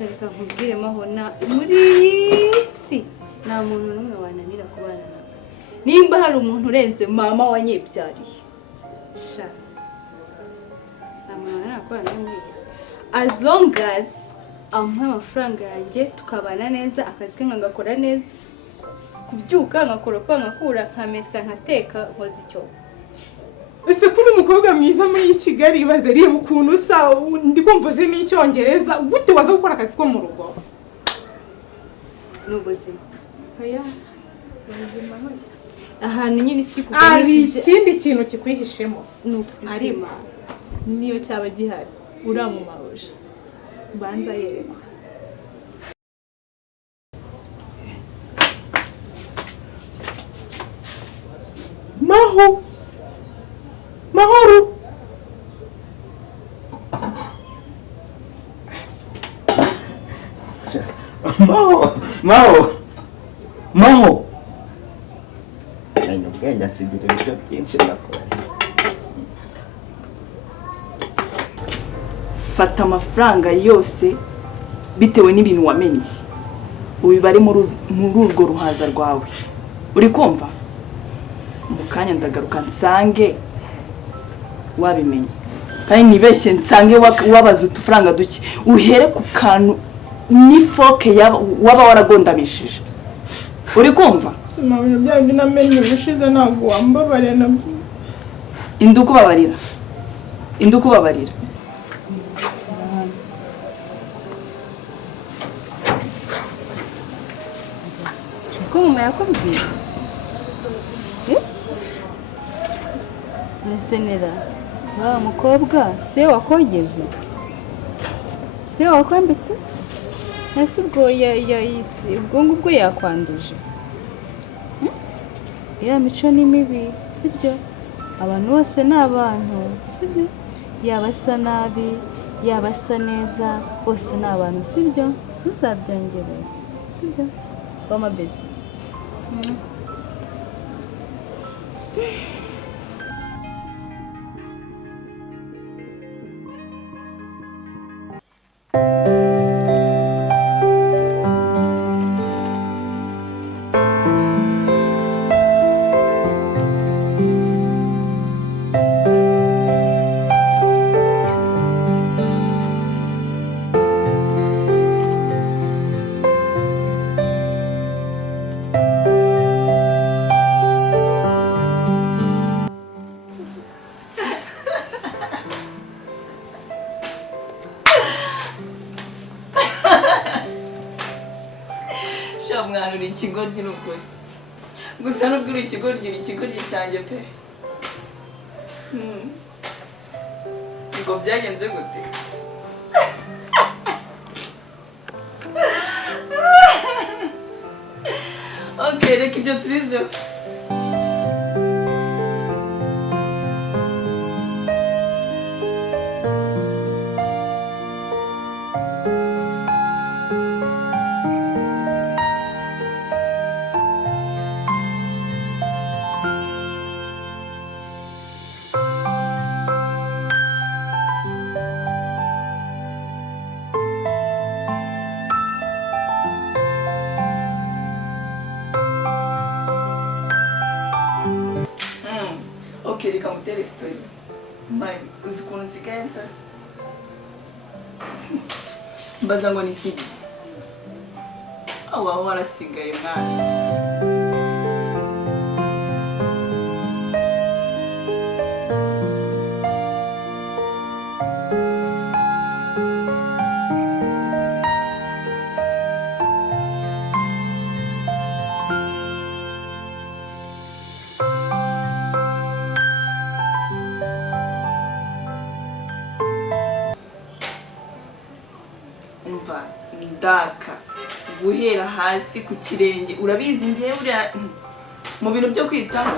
Sharika nkubwire mahona muri si nta muntu n'umwe wananira kubana nawe. Nimba hari umuntu urenze mama wanyebyariye. Sha. Amana nakora n'umwese. As long as ampa amafaranga yanjye tukabana neza akazi ke ngakora neza. Kubyuka ngakoropa ngakura nkamesa nkateka nkoze icyo. Ese kuri umukobwa mwiza muri Kigali baze reba ukuntu usa ndi kumvuze n'icyongereza gute waza gukora akazi ko mu rugo. N'ubuzima. Oya. Ubuzima hoye. Ahantu nyine isi kuganishije. Ikindi kintu kikwihishemo. Arima. Niyo cyaba gihari uramumaruje. Banza yerekwa. Mahoro. Maho. Ntabwo ngenda nsigira ibyo byinshi nakora. Fata amafaranga yose bitewe n'ibintu wamenye. Ubibare muri urwo ruhaza rwawe. Uri kumva? Mukanya ndagaruka nsange wabimenye. Kandi nibeshye nsange wabaza utufaranga duke. Uhere ku kantu n'ifoke waba waragondamishije. Uri kumva? Sima bintu byanjye namenye bishize ntabwo wambabarira nabyo. Indukubabarira. Ko mama yakubwiye? Nesenera. Wa mukobwa se wakogeje? Se wakwambitse? Ese ubwo yayisi ubwo ngubwo yakwanduje? Ya mico ni mibi, sibyo? Abantu bose ni abantu, sibyo? Yabasa nabi, yabasa neza, bose ni abantu, sibyo? Ntuzabyongere, sibyo? Bama beze. Mwana uri ikigoryi n'ukuri. Gusa nubwo uri ikigoryi cyanjye pe. Ngo byagenze gute? Okay, reka ibyo tubiveho. Okay, reka mutere story. Uzi ukuntu nsigaye nsasa? Mbaza ngo nisigite. Awa warasigaye mwana. Daka guhera hasi ku kirenge urabizi ngiye buri mu bintu byo kwitaho.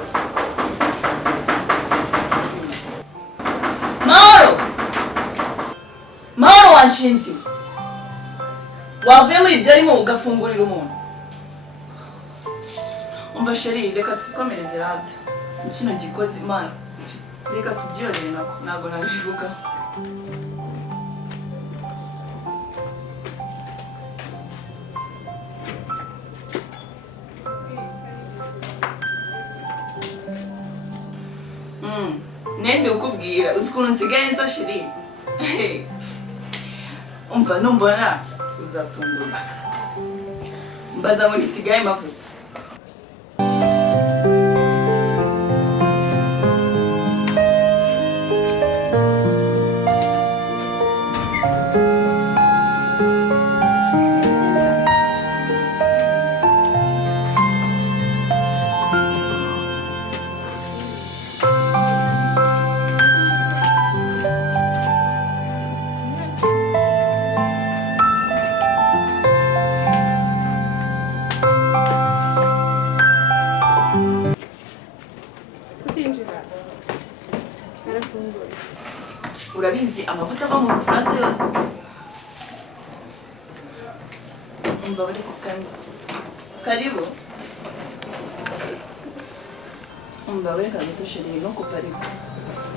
Maro wanshinzi wavuye muri ibyo arimo ugafungurira umuntu. Umva sheri reka twikomereze rata kino gikoze imana reka tubyiyore nako nabivuga. ndi ukubwira uzi ukuntu nsigaye nza shiri umva numbona uzatungura mbaza ngo nisigaye amavuta urabizi amavuta ava mu Bufaransa yo umva bari kukanza karibu umva bari kagutushiriye no kuparibu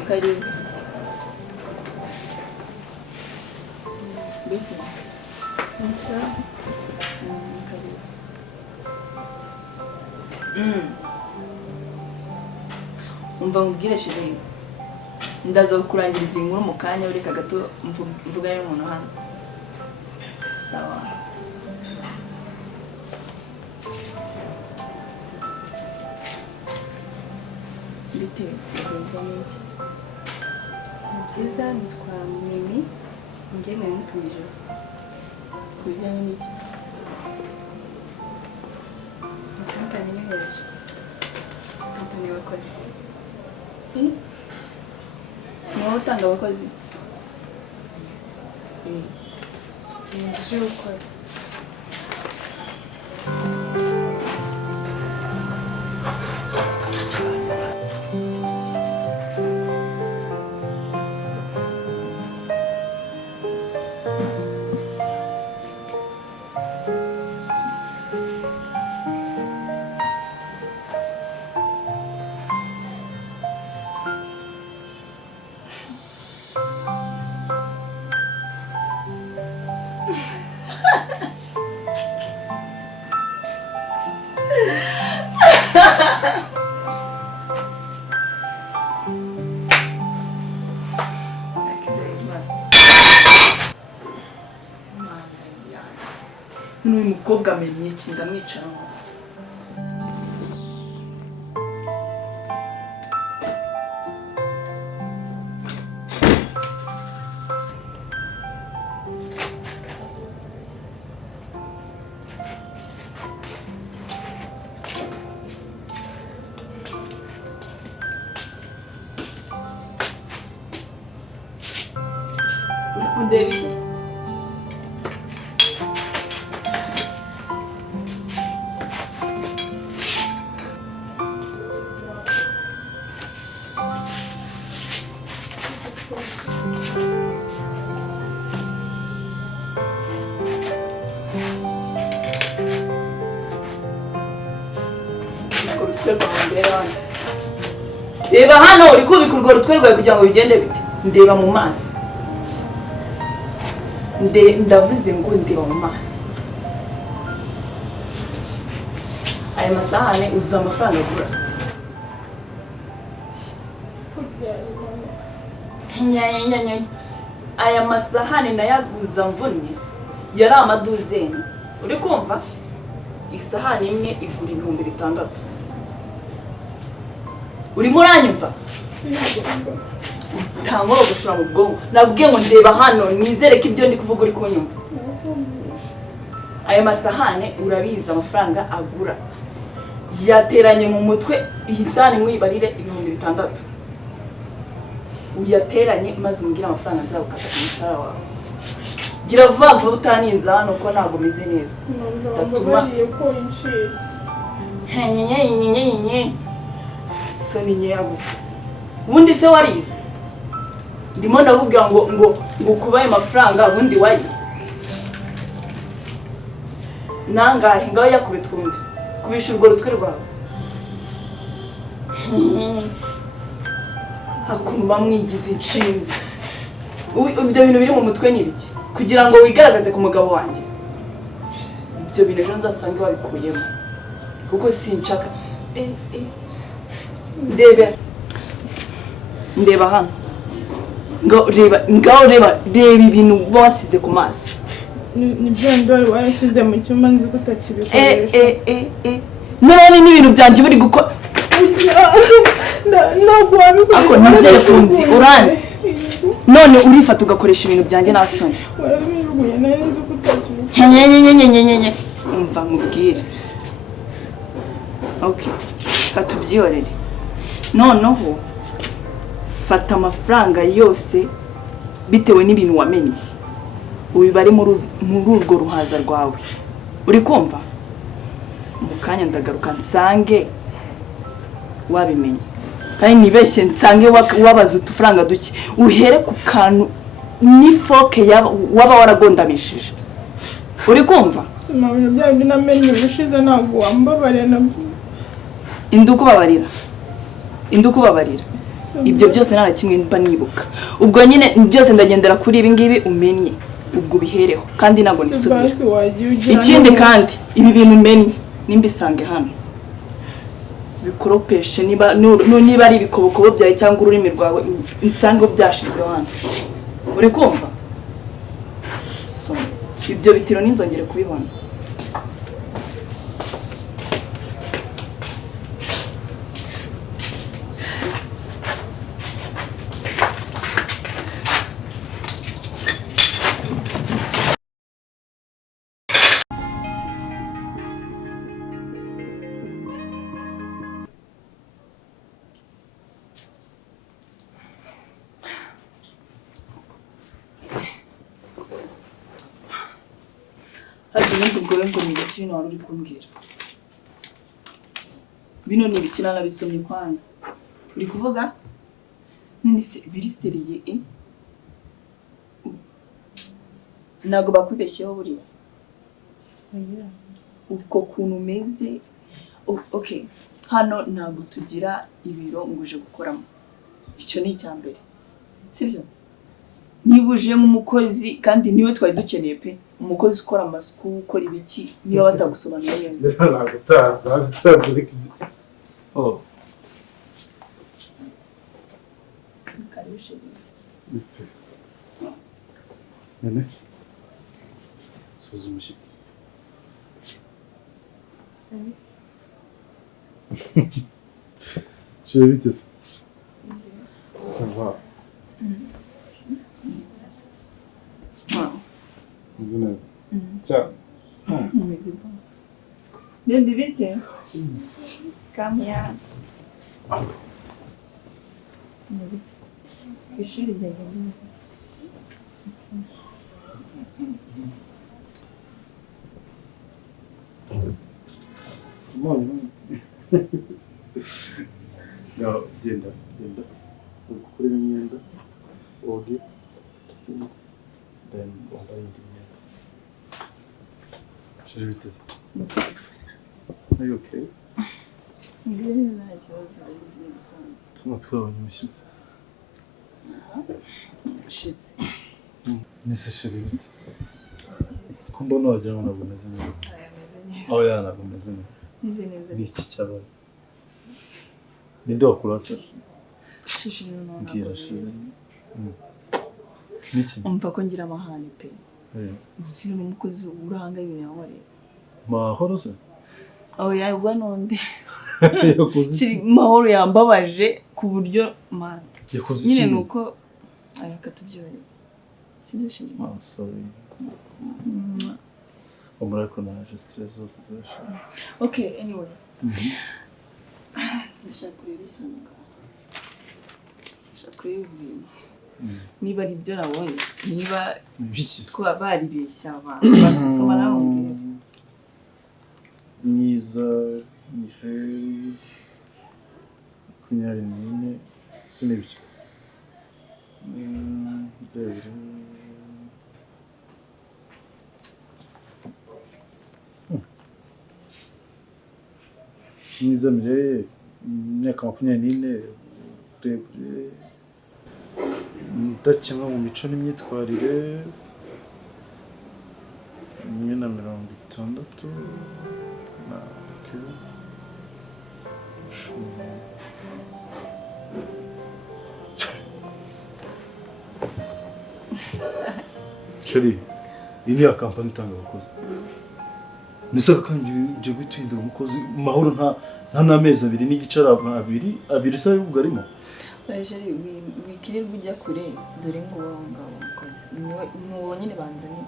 karibu bitu nsa karibu umva ngubwire shiriye ndaza kukurangiriza inkuru mu kanya ureka gato mvugane n'umuntu hano sawa bite ugomba n'iki nziza nitwa Mimi njye mwe mutumije ku bijyanye n'iki kampani yohereje kampani y'abakozi niwowe utanga abakozi uje gukora n'uyu mukobwa amenye iki ndamwicaraho uri kundeba iki reba hano uri kubika urwo rutwe rwawe kugira ngo bigende bite ndeba mu maso ndavuze ngo ndeba mu maso aya masahane uzuza amafaranga agura aya masahane nayaguza mvunye yari amaduzeni uri kumva isahani imwe igura 6,000 urimo uranyumva utangwa gushora mu bwonko nabwiye ngo ndeba hano nizere ko ibyo ndi kuvuga uri kunyumva aya masahane urabiza amafaranga agura yateranye mu mutwe iyi sahani imwe ibarire 6,000 uyateranye maze umbwira amafaranga nzagukata ku mushahara wawe gira vuba vuba utaninza hano ko ntabwo meze neza ndatuma ko incitse nyenyenyenyenyenye so ni nyeya gusa ubundi se warize ndimo ndakubwira ngo kubaye amafaranga ubundi warize nangahe ngaho yakubitwumve kubisha urwo rutwe rwawe hakuntu bamwigize inshinzi ibyo bintu biri mu mutwe ni biki kugira ngo wigaragaze ku mugabo wanjye ibyo bintu ejo nzasange wabikuyemo kuko sinshaka ndebe ndeba hano ngaho reba ibintu basize ku maso. Nibyo ndori warashyize mu cyumba nzi ko utakibikoresha. None n'ibintu byanjye buri gukora. Ntabwo wabikoresha. Ako nizere kunzi uranzi. None urifata ugakoresha ibintu byanjye nasoni. Warabijugunye nari nzi ko utakibikoresha. Nyenyenyenyenyenyenye. Umva nkubwire. Okay. Katubyiyorere. Noneho fata amafaranga yose bitewe n'ibintu wamenye. Ubibare muri urwo ruhaza rwawe. Uri kumva? Mu kanya ndagaruka nsange wabimenye. Kandi nibeshye nsange wabaza utufaranga duke. Uhere ku kantu n'ifoke waba waragondamishije. Uri kumva? Sima ibintu byawe namenye ubushize ntabwo wambabarira nabyo. Indukubabarira. Ibyo byose nta kimwe mba nibuka. Ubwo nyine byose ndagendera kuri ibi ngibi umenye. Ubwo bihereho kandi ntabwo nisubira. Ikindi kandi ibi bintu umenye nimbisange hano. Bikoropeshe niba ari ibikobokobo byawe cyangwa ururimi rwawe nsange byashizeho hano. Uri kumva? So, ibyo bitiro ninzongere kubibona. Ngo ni ibiki wari uri kumbwira. Bino ni ibiki nabisomye kwanza. Uri kuvuga? None se biriseriye Ntabwo bakwibeshyeho buriya. Ubwo kuntu umeze. Okay. Hano ntabwo tugira ibiro ngo uje gukoramo. Icyo ni icyambere. Sibyo? Niba uje nk'umukozi kandi niwe twari dukeneye pe. Umukozi ukora amasuku ukora ibiki niba batagusobanura neza. Oh. Nene. Suza umushyitsi. Salut. Je vais vite. Ça va. Zina. Ciao. Bien vite. Kamya. Ishuri ryagenze. Ya genda. Ukuri imyenda. Oge. Then wambaye imyenda. Je vais vite. Are you okay? Twabonye umushyitsi. Umushyitsi. Nise sheri bite. Ko mbona wagira ngo ntabwo umeze neza. Aho ntabwo umeze neza. Meze neza. Ni iki cyabaye? Ninde wakuratira? Shishiro none. Bwira sheri. Niki? Umva ko ngira amahane pe. Uzira umukozi uranga ibintu yankoreye. Mahoro se? Ubwo nondi. Mahoro yambabaje ku buryo man. Nyine nuko akatubyoye. Sibyo shiri. Oh sorry. Umurako naje stress zose zashira. Okay, anyway. Ndashaka kureba ikintu. Ndashaka kureba ibintu. Niba ari byo nabonye, niba kuba baribeshya abantu basoma nawe mbwira. Niza, Nihe, kunyari nine, sinibyo. Dere. Niza Mireye, imyaka 24, urebure. Ndakemwa mu mico n'imyitwarire. 160 na Sheri, iyi ni ya kampani itanga abakozi. Nisa kandi ibyo guhindura umukozi mahoro nta n'amezi abiri n'igice abiri se ubwo arimo. Sheri wikirirwa ujya kure dore ngo wowe ngaho umukozi. Niwe nyine banzanye.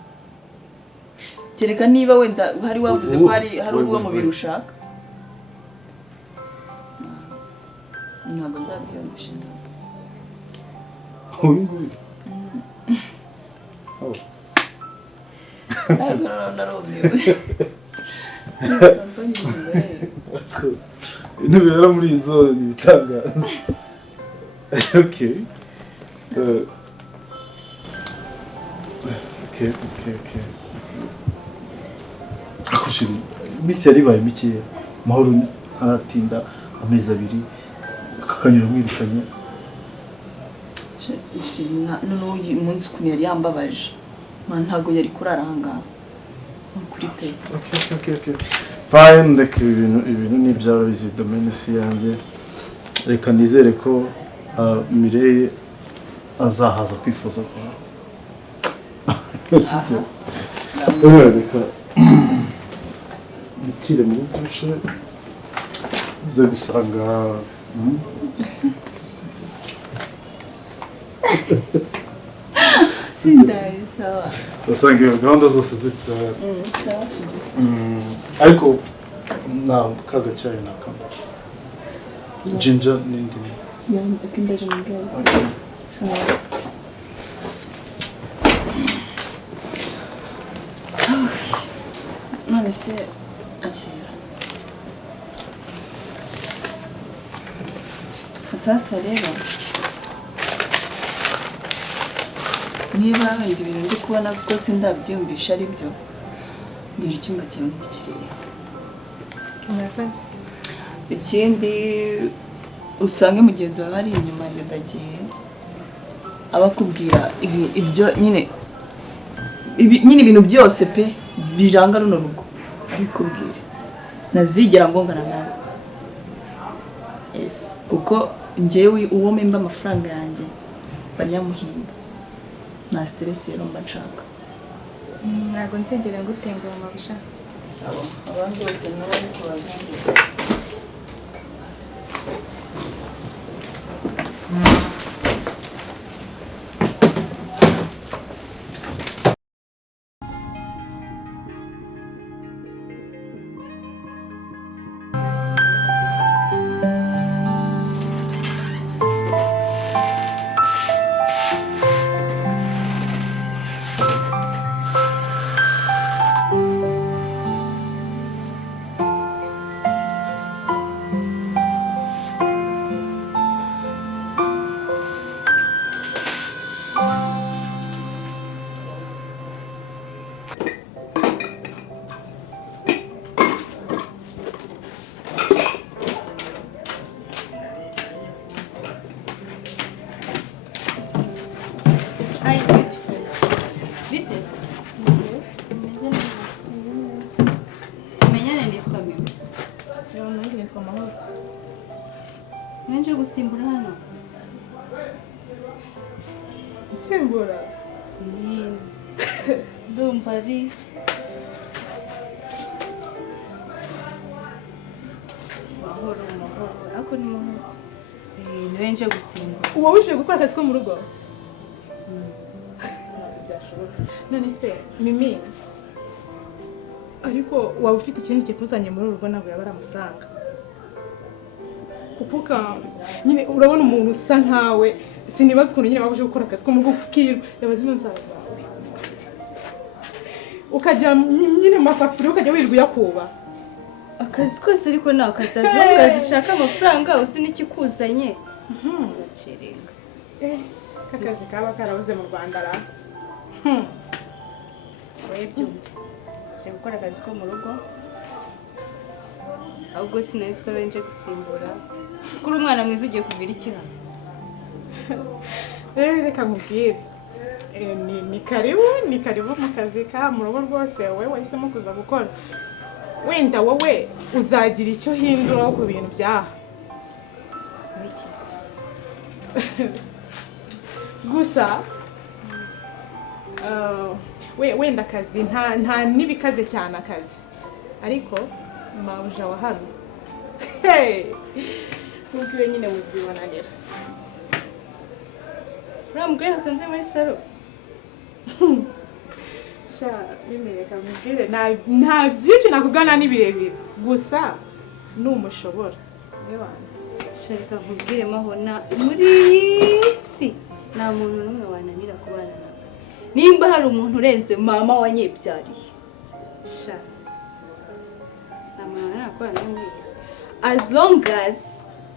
Kereka niba wenda hari wavuze ko hari ubwo mu biro ushaka. Ntabwo ndabyumvishe neza. Uyu nguyu. Ntibera muri iyi nzu ibitangaza. Okay. Okay. Ako shiri, misi yaribaye mikeya. Mahoro ntaratinda amezi abiri kakanyura mwirukanye. Noneho uyu munsi ukuntu yari yambabaje. Ntabwo yari kurara ahangaha. Kuri pe. Okay. Fine, reka ibintu ni ibyaro izi domaine si yanjye. Reka nizere ko Mireye azahaza kwifuza kwa. Sibyo. Reka mukire muri dushe. Uze gusanga Sindari sawa. usanga iyo gahunda zose zifite ariko nta kagacyayi nakamo ginger n'indi Akindaje mu bwabo. Sawa. None se akira. Sasa rero niba wenda ibintu ndi kubona kuko sindabyiyumvisha ari byo ngira icyumba cyawe nk'ikiriya. Murakoze. Ikindi usange mugenzi wawe ari inyuma ndagiye abakubwira ibyo nyine ibintu byose pe biranga runo rugo abikubwire nazigera ngongana nawe. Yes, kuko njyewe uwo memba amafaranga yanjye banyamuhimba nta stress rero mba nshaka. Ntabwo nzengera ngutenguha mabisha. Sawa, abandi bose nabo ariko bazangira. Hi, beautiful. Vites. Yes. Meze neza. Menyane nitwa Mimi. Yo, nanjye nitwa Mahoro. Nje gusimbura hano. Nsimbura? Ndumva ari Mahoro. Ako ni Mahoro. Niwe nje gusimbura. Uba wuje gukora akazi ko mu rugo? None se Mimi, ariko waba ufite ikindi kikuzanye muri urugo ntabwo yaba ari amafaranga. Kuko nyine urabona umuntu usa nkawe sinibaza ukuntu nyine waba uje gukora akazi ko mu rugo kukirwa yaba zino nzara zawe ukajya nyine masafuri ukajya wirirwa uyakuba. Akazi kose ariko nawe kasazi ugazi shaka amafaranga usi n'ikikuzanye. Ndacirenga. Kakazi kaba karabuze mu Rwanda ra. Webyumve. Je gukora akazi ko mu rugo. Ahubwo sinari ko benje gusimbura. Sikuru umwana mwiza ugiye kuvira ikira. Reka nkubwire. Ni karibu mu kazi ka mu rugo rwose wowe wahisemo kuza gukora. Wenda wowe uzagira icyo hindura ku bintu byaha. Bikize. Gusa wenda akazi nta n'ibikaze cyane akazi ariko mabuja wa hano nubwo iyo nyine muzibonanira uriya mugore nasanze muri salo sha bimereka mubwire nta byinshi nakugana n'ibirebire gusa numushobora shaka nkubwire mahona muri iyi si nta muntu n'umwe wananira kubana nawe nimba hari umuntu urenze mama wanyibyariye sha nta muntu wananira kubana nawe as long as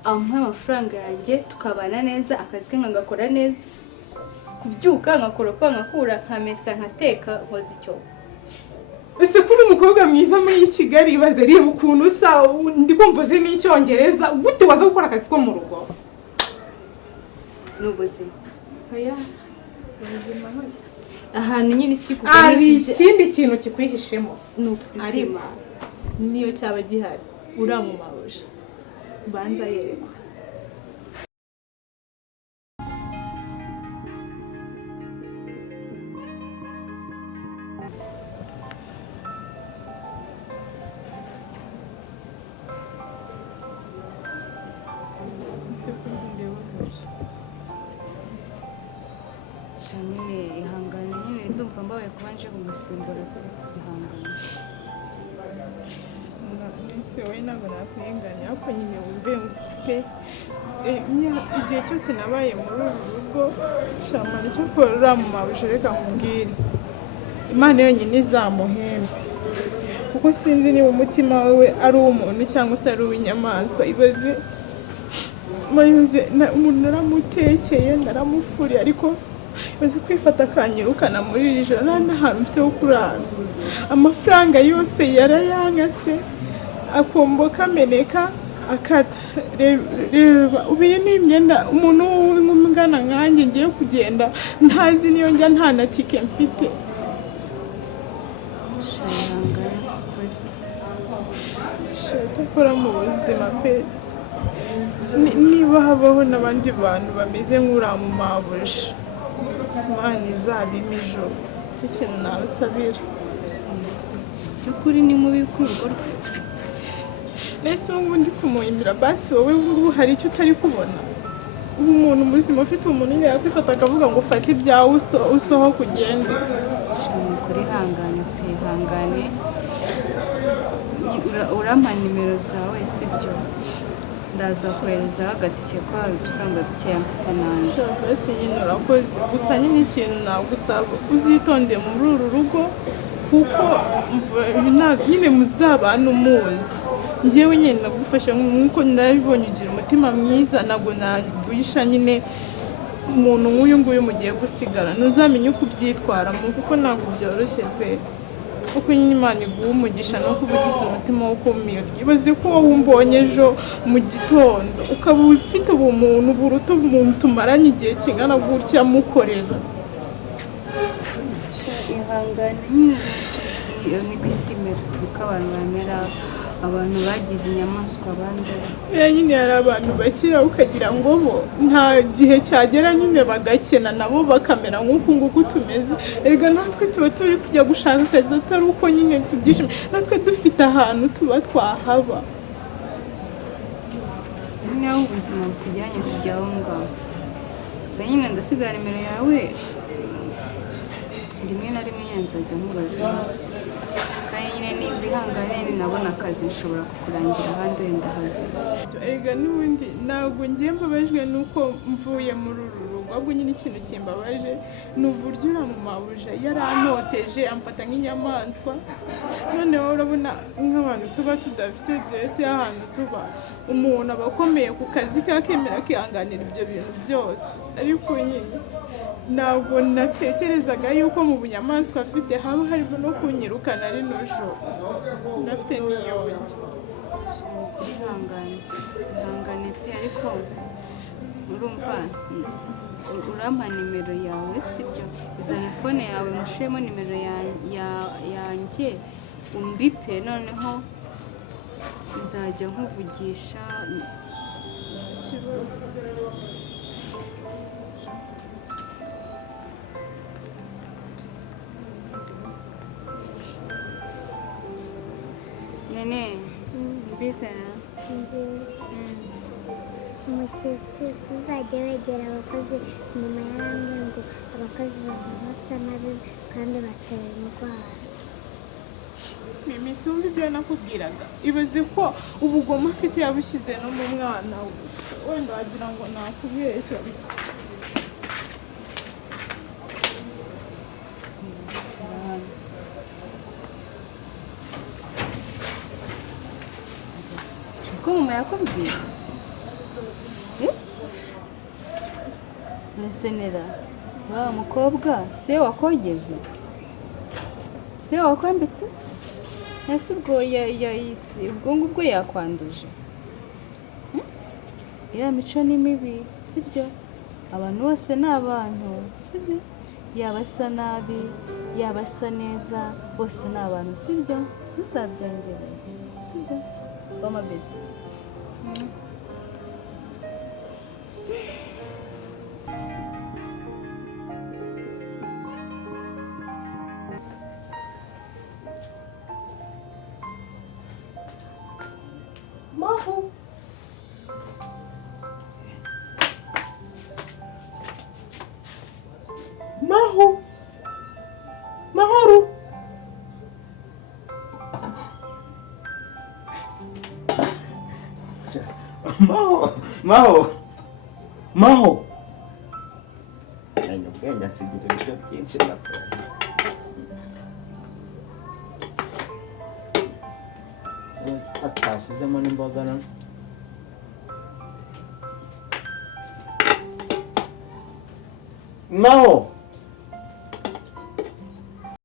amuha amafaranga yanjye tukabana neza akazi ke nkagakora neza kubyuka nkakoropa nkakura nkamesa nkateka nkoze icyo ese kuri umukobwa mwiza muri Kigali baze reba ukuntu usa ndi kumva uzi n'icyongereza gute waza gukora akazi ko mu rugo n'ubuzima oya ubuzima hoye ahantu nyine isi ari ikindi kintu kikwihishemo ariko niyo cyaba gihari uramumabuje banza yerekwa nyine ihangane nyine ndumva mbabaye kuba nje kumusimbura ihangane ese wowe ntabwo nakwihanganye ariko nyine wumve pe igihe cyose nabaye muri uru rugo shamana icyo kora uramumabuje reka nkubwire Imana yonyine izamuhembe kuko sinzi niba umutima we ari uw'umuntu cyangwa se ari uw'inyamaswa ibaze umuntu naramutekeye naramufuriye ariko ibaze kwifata akanyirukana muri iri joro nta n'ahantu mfite ho kurara amafaranga yose yarayangase akombo kameneka akata reba ubu iyi ni imyenda umuntu w'ingana nkanjye ngiye kugenda ntazi niyo njya nta na tike mfite cyakora mu buzima pe niba habaho n'abandi bantu bameze nk'uramumabuje Imana izabima ijoro icyo kintu nabasabira by'ukuri ni mubi k'urugo rwe nese ubu ndi kumuhindura basi wowe ngubu hari icyo utari kubona ubu umuntu muzima ufite umuntu nyine yakwifata akavuga ngo ufate ibyawe usohoke ugende kuri hangane pe hangane urampa nimero zawe sibyo ndaza koherezaho agatike ko hari udufaranga dukeya mfite nanjye basi nyine urakoze gusa nyine ikintu nagusaba uzitonde muri uru rugo kuko nyine muzabana umuzi njyewe nyine nagufasha nk'uko nabibonye ugira umutima mwiza ntabwo naguhisha nyine umuntu nk'uyu nguyu mugiye gusigara ntuzamenye uko ubyitwaramo kuko ntabwo byoroshye pe kuko nyine Imana iguha umugisha no kuba ugize umutima wo kumira ibaze ko wowe umbonye ejo mu gitondo ukaba ufite ubumuntu buruta umuntu tumaranye igihe kingana gutya mukorera ihangane nyine ni ku isi imera niko abantu bamera abantu bagize inyamaswa abandi nyine hari abantu bashyira ukagira ngo bo nta gihe cyagera nyine bagakena nabo bakamera nk'uku nguku tumeze erega natwe tuba turi kujya gushaka akazi atari uko nyine tubyishimiye natwe dufite ahantu tuba twahaba niyo ubuzima butujyanye tujya aho ngaho gusa nyine ndasigara nimero yawe rimwe na rimwe nyine nzajya nkubaza kandi nyine niba ihangane nabona akazi nshobora kukurangira ahandi wenda hazi erega n'ubundi ntabwo ngiye mbabajwe nuko mvuye muri uru rugo ahubwo nyine ikintu kimbabaje ni uburyo uramumabuje yarantoteje amfata nk'inyamaswa noneho urabona nk'abantu tuba tudafite diresi y'ahantu tuba umuntu aba akomeye ku kazi ke akemera akihanganira ibyo bintu byose ariko nyine ntabwo natekerezaga yuko mu bunyamaswa afite haba harimo no kunyirukana rino joro ndafite n'iyonge ihangane pe ariko urumva urampa nimero yawe sibyo izana fone yawe mushiremo nimero yanjye umbipe noneho nzajya nkuvugisha ikibazo nene bite nziza umushyitsi uzajya wegera abakozi nyuma yarambwiye ngo abakozi baba basa nabi kandi batera indwara. Mimi sinumva ibyo nakubwiraga, ibaze ko ubugome afite yabushyize no mu mwana we, wenda wagira ngo nakubeshya. ko mama yakubwiye Nesenera wa mukobwa se wakogeje se wakwambitse se ese ubwo yayisi ubwo ngubwo yakwanduje iriya mico ni mibi sibyo abantu bose ni abantu sibyo yaba asa nabi yaba asa neza bose ni abantu sibyo ntuzabyongere sibyo wamabeze Maho. Maho. Mahoro. Maho. Nanya ubwenge nsigira ibiryo byinshi nakora. Atasizemo n'imboga na Maho.